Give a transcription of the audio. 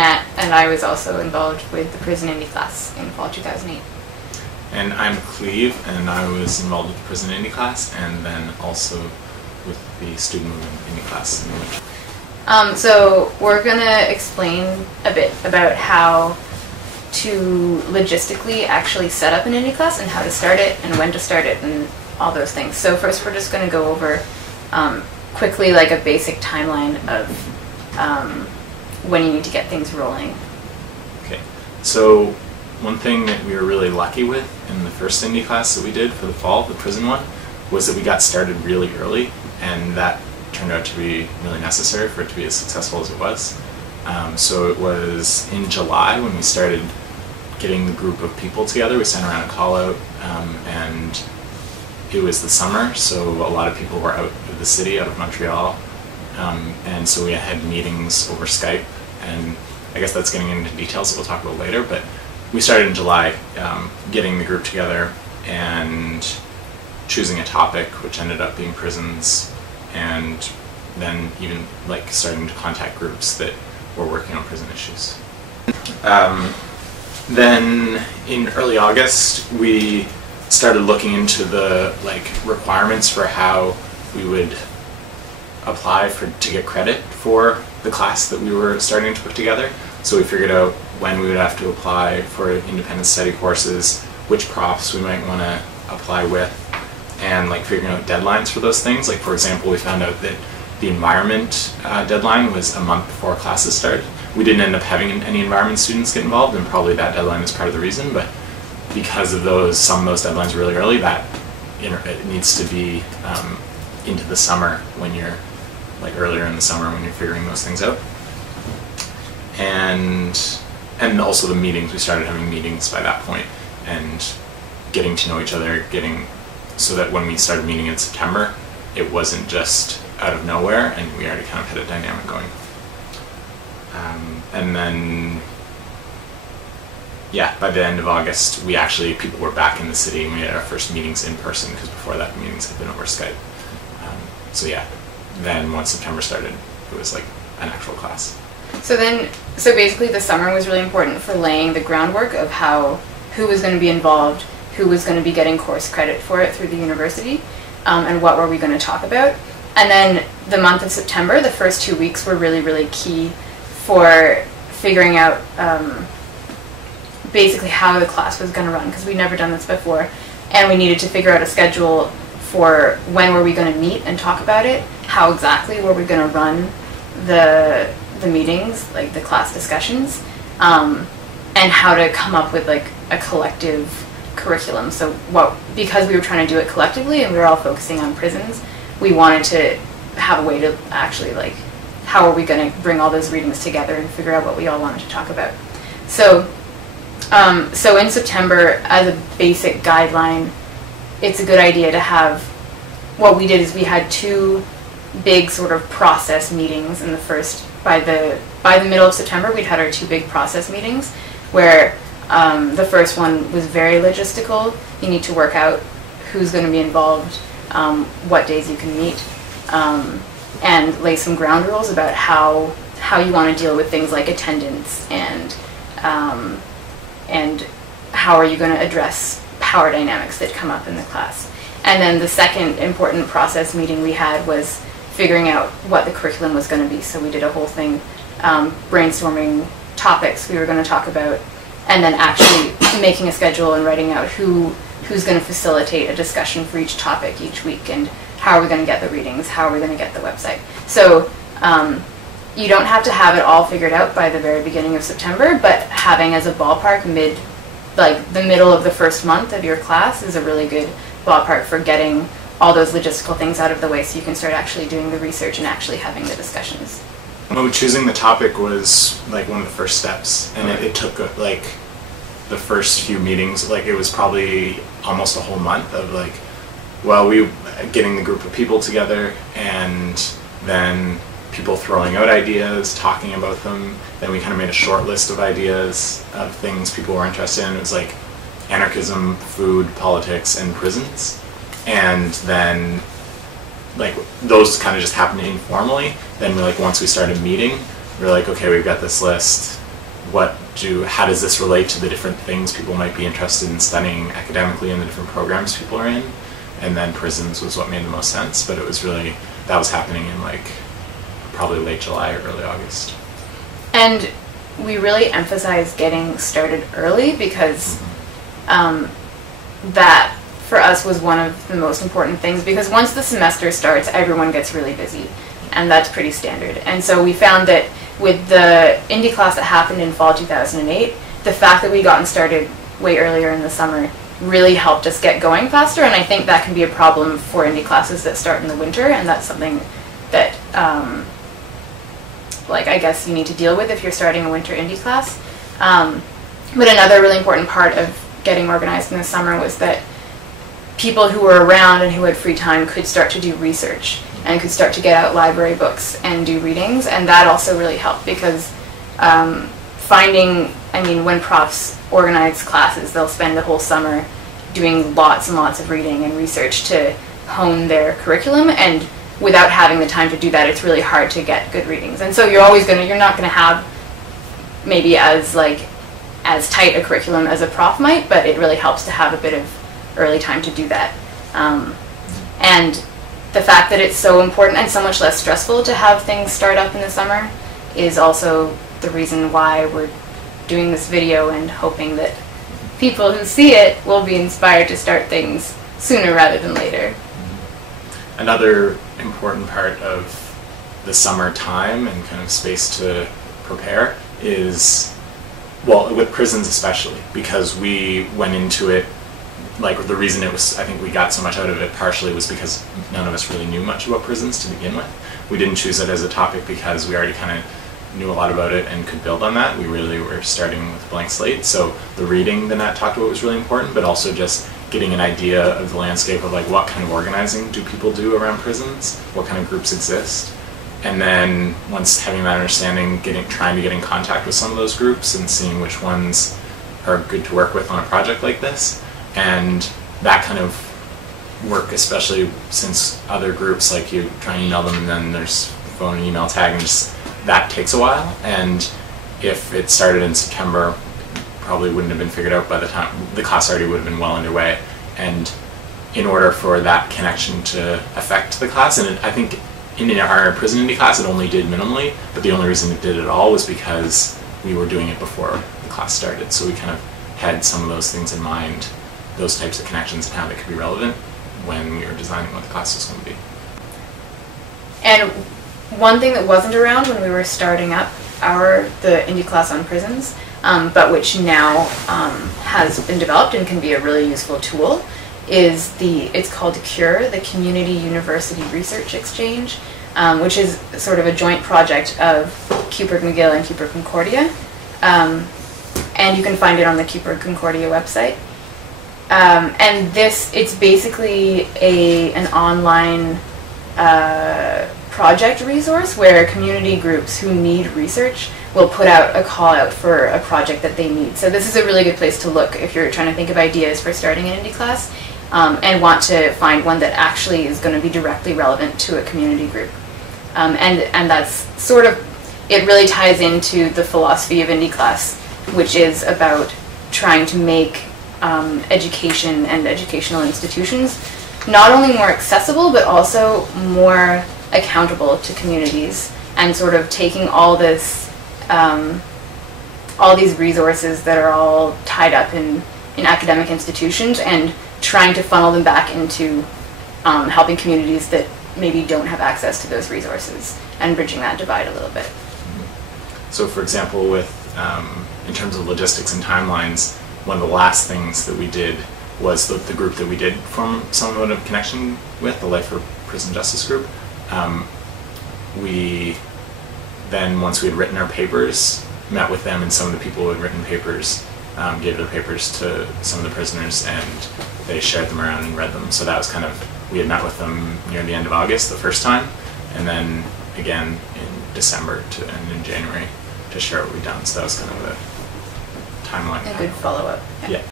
Nat, and I was also involved with the prison Indyclass in fall 2008. And I'm Cleve, and I was involved with the prison Indyclass, and then also with the student movement Indyclass in the winter. So we're going to explain a bit about how to logistically actually set up an Indyclass and how to start it and when to start it and all those things. So first we're just going to go over quickly like a basic timeline of when you need to get things rolling. Okay, so one thing that we were really lucky with in the first Indyclass that we did for the fall, the prison one, was that we got started really early, and that turned out to be really necessary for it to be as successful as it was. So it was in July when we started getting the group of people together. We sent around a call out, and it was the summer, so a lot of people were out of the city, out of Montreal, and so we had meetings over Skype, and I guess that's getting into details that we'll talk about later, but we started in July getting the group together and choosing a topic, which ended up being prisons, and then even like starting to contact groups that were working on prison issues. Then in early August we started looking into the requirements for how we would apply to get credit for the class that we were starting to put together. So we figured out when we would have to apply for independent study courses, which profs we might want to apply with, and figuring out deadlines for those things. Like for example, we found out that the environment deadline was a month before classes started. We didn't end up having any environment students get involved, and probably that deadline is part of the reason, but because of some of those deadlines really early, that it needs to be into the summer when you're earlier in the summer when you're figuring those things out. And also the meetings, we started having meetings by that point and getting to know each other, so that when we started meeting in September, it wasn't just out of nowhere, and we already kind of had a dynamic going. And then, yeah, by the end of August, people were back in the city, and we had our first meetings in person, because before that, meetings had been over Skype. So yeah, then once September started, it was like an actual class. So basically the summer was really important for laying the groundwork of who was going to be involved, who was going to be getting course credit for it through the university, and what were we going to talk about. And then the month of September, the first 2 weeks were really, really key for figuring out basically how the class was going to run, because we'd never done this before, and we needed to figure out a schedule for when were we going to meet and talk about it, how exactly were we going to run the meetings, like the class discussions, and how to come up with a collective curriculum. So because we were trying to do it collectively and we were all focusing on prisons, we wanted to have a way to actually how are we going to bring all those readings together and figure out what we all wanted to talk about. So in September, as a basic guideline, it's a good idea to have, what we did is we had 2 big sort of process meetings in the first, by the middle of September, we'd had our 2 big process meetings, where the first one was very logistical. You need to work out who's going to be involved, what days you can meet, and lay some ground rules about how you want to deal with things like attendance and how are you going to address power dynamics that come up in the class. And then the second important process meeting we had was figuring out what the curriculum was going to be. So we did a whole thing brainstorming topics we were going to talk about, and then actually making a schedule and writing out who's going to facilitate a discussion for each topic each week, and how are we going to get the readings, how are we going to get the website. So you don't have to have it all figured out by the very beginning of September, but having as a ballpark the middle of the first month of your class is a really good ballpark for getting all those logistical things out of the way, so you can start actually doing the research and actually having the discussions. Choosing the topic was one of the first steps, and it took the first few meetings, it was probably almost a whole month of getting the group of people together, and then people throwing out ideas, talking about them. Then we kind of made a short list of ideas of things people were interested in. It was anarchism, food, politics, and prisons. And then those kind of just happened informally. Then once we started meeting, we were okay, we've got this list, how does this relate to the different things people might be interested in studying academically and the different programs people are in, and then prisons was what made the most sense. But it was really, that was happening in like probably late July or early August. And we really emphasize getting started early because that for us was one of the most important things, because once the semester starts, everyone gets really busy, and that's pretty standard. And so we found that with the Indyclass that happened in fall 2008, the fact that we gotten started way earlier in the summer really helped us get going faster, and I think that can be a problem for Indyclasses that start in the winter, and that's something that like I guess you need to deal with if you're starting a winter Indyclass. But another really important part of getting organized in the summer was that people who were around and who had free time could start to do research and could start to get out library books and do readings, and that also really helped because when profs organize classes, they'll spend the whole summer doing lots and lots of reading and research to hone their curriculum, and without having the time to do that, it's really hard to get good readings. And so you're not going to have maybe as tight a curriculum as a prof might, but it really helps to have a bit of early time to do that. And the fact that it's so important and so much less stressful to have things start up in the summer is also the reason why we're doing this video and hoping that people who see it will be inspired to start things sooner rather than later. Another important part of the summer time and kind of space to prepare is, well, with prisons especially, because we went into it, like the reason I think we got so much out of it partially was because none of us really knew much about prisons to begin with. We didn't choose it as a topic because we already kind of knew a lot about it and could build on that. We really were starting with a blank slate. So the reading that Nat talked about was really important, but also just getting an idea of the landscape of like what kind of organizing do people do around prisons, what kind of groups exist. And then once having that understanding, trying to get in contact with some of those groups and seeing which ones are good to work with on a project like this. And that kind of work, especially since other groups, like you try and email them and then there's phone and email tag, and just that takes a while. And if it started in September, probably wouldn't have been figured out by the time the class already would have been well underway. And in order for that connection to affect the class, and I think in our prison Indy class it only did minimally, but the only reason it did at all was because we were doing it before the class started. So we kind of had some of those things in mind, those types of connections and how they could be relevant when we were designing what the class was going to be. And one thing that wasn't around when we were starting up the Indy class on prisons, but which now has been developed and can be a really useful tool, is it's called CURE, the Community University Research Exchange, which is sort of a joint project of Cupid-McGill and Cupid-Concordia, and you can find it on the Cupid-Concordia website. And it's basically an online project resource where community groups who need research will put out a call out for a project that they need. So this is a really good place to look if you're trying to think of ideas for starting an Indy class and want to find one that actually is going to be directly relevant to a community group. And that's sort of, it really ties into the philosophy of Indyclass, which is about trying to make education and educational institutions not only more accessible but also more accountable to communities, and sort of taking all these resources that are all tied up in academic institutions and trying to funnel them back into helping communities that maybe don't have access to those resources and bridging that divide a little bit. So for example, in terms of logistics and timelines, one of the last things that we did was the group that we did form somewhat of connection with, the Life for Prison Justice group. We then, once we had written our papers, met with them, and some of the people who had written papers gave their papers to some of the prisoners, and they shared them around and read them. So that was kind of, we had met with them near the end of August the first time, and then again in December and in January to share what we'd done. So that was kind of a timeline. A good follow-up. Yeah.